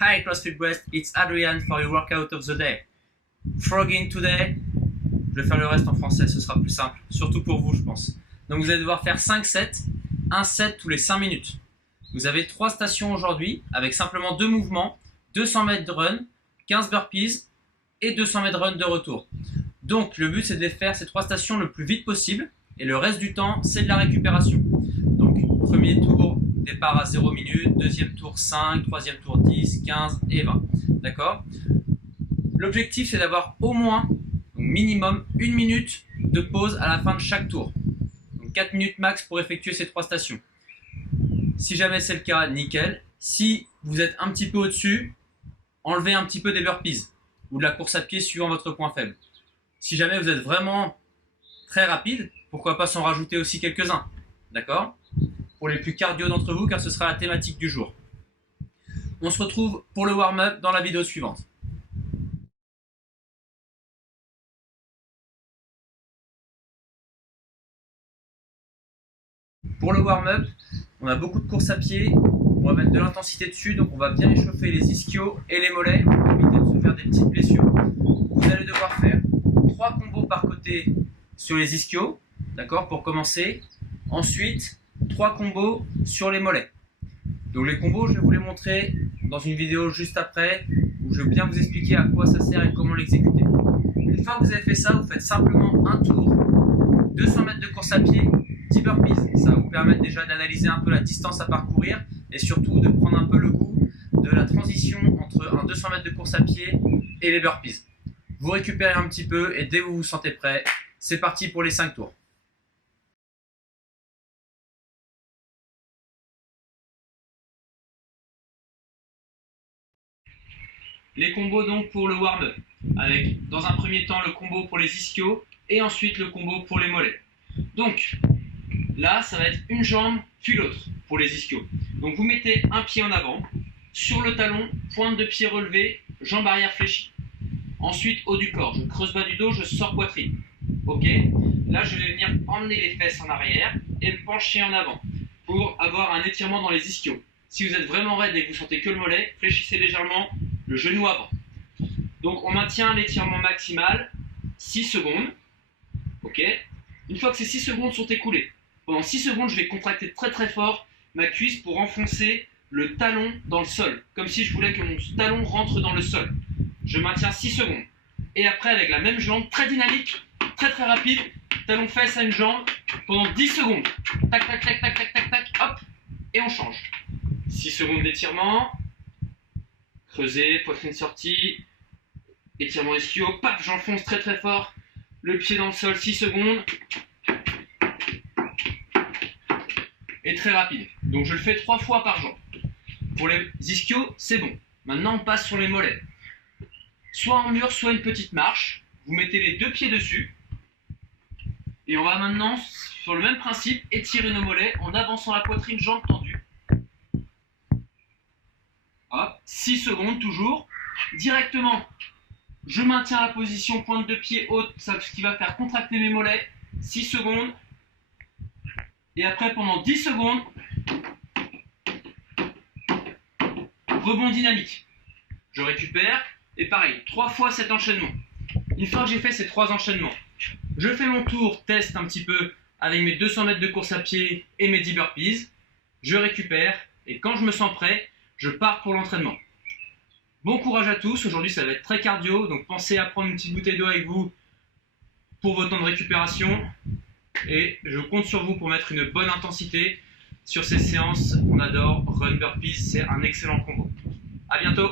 Hi CrossFit Brest, it's Adrian for your workout of the day. Frogging today. Je vais faire le reste en français, ce sera plus simple, surtout pour vous je pense. Donc vous allez devoir faire 5 sets, un set tous les 5 minutes. Vous avez 3 stations aujourd'hui avec simplement 2 mouvements, 200 mètres de run, 15 burpees et 200 mètres de run de retour. Donc le but c'est de les faire ces 3 stations le plus vite possible et le reste du temps c'est de la récupération. Donc premier tour, départ à 0 minutes, deuxième tour 5, troisième tour 10, 15 et 20. D'accord ? L'objectif c'est d'avoir au moins, donc minimum, 1 minute de pause à la fin de chaque tour. Donc 4 minutes max pour effectuer ces 3 stations. Si jamais c'est le cas, nickel. Si vous êtes un petit peu au-dessus, enlevez un petit peu des burpees ou de la course à pied suivant votre point faible. Si jamais vous êtes vraiment très rapide, pourquoi pas s'en rajouter aussi quelques-uns. D'accord ? Pour les plus cardio d'entre vous, car ce sera la thématique du jour. On se retrouve pour le warm-up dans la vidéo suivante. Pour le warm-up, on a beaucoup de courses à pied, on va mettre de l'intensité dessus, donc on va bien échauffer les ischios et les mollets pour éviter de se faire des petites blessures. Vous allez devoir faire 3 combos par côté sur les ischios, d'accord, pour commencer. Ensuite, 3 combos sur les mollets. Donc les combos, je vais vous les montrer dans une vidéo juste après, où je vais bien vous expliquer à quoi ça sert et comment l'exécuter. Une fois que vous avez fait ça, vous faites simplement un tour, 200 mètres de course à pied, 10 burpees. Ça va vous permettre déjà d'analyser un peu la distance à parcourir et surtout de prendre un peu le goût de la transition entre un 200 mètres de course à pied et les burpees. Vous récupérez un petit peu et dès que vous vous sentez prêt, c'est parti pour les 5 tours. Les combos donc pour le warm-up, avec dans un premier temps le combo pour les ischios et ensuite le combo pour les mollets. Donc là, ça va être une jambe puis l'autre pour les ischios. Donc vous mettez un pied en avant, sur le talon, pointe de pied relevée, jambe arrière fléchie. Ensuite, haut du corps, je creuse bas du dos, je sors poitrine. Ok ? Là, je vais venir emmener les fesses en arrière et me pencher en avant pour avoir un étirement dans les ischios. Si vous êtes vraiment raide et que vous sentez que le mollet, fléchissez légèrement le genou avant. Donc on maintient l'étirement maximal 6 secondes. Ok ? Une fois que ces 6 secondes sont écoulées, pendant 6 secondes, je vais contracter très très fort ma cuisse pour enfoncer le talon dans le sol, comme si je voulais que mon talon rentre dans le sol. Je maintiens 6 secondes. Et après, avec la même jambe, très dynamique, très très rapide, talon fesse à une jambe, pendant 10 secondes. Tac, tac, tac, tac, tac, tac, tac, hop, et on change. 6 secondes d'étirement, creuser, poitrine sortie, étirement ischio, paf, j'enfonce très très fort, le pied dans le sol, 6 secondes, et très rapide. Donc je le fais 3 fois par jour. Pour les ischios, c'est bon. Maintenant, on passe sur les mollets. Soit en mur, soit une petite marche. Vous mettez les 2 pieds dessus. Et on va maintenant, sur le même principe, étirer nos mollets en avançant la poitrine, jambes tendues. Hop, 6 secondes toujours. Directement, je maintiens la position pointe de pied haute, ce qui va faire contracter mes mollets. 6 secondes. Et après, pendant 10 secondes, rebond dynamique. Je récupère. Et pareil, 3 fois cet enchaînement. Une fois que j'ai fait ces 3 enchaînements, je fais mon tour, test un petit peu avec mes 200 mètres de course à pied et mes 10 burpees. Je récupère. Et quand je me sens prêt, je pars pour l'entraînement. Bon courage à tous. Aujourd'hui, ça va être très cardio. Donc, pensez à prendre une petite bouteille d'eau avec vous pour votre temps de récupération. Et je compte sur vous pour mettre une bonne intensité sur ces séances qu'on adore. Run Burpees, c'est un excellent combo. À bientôt.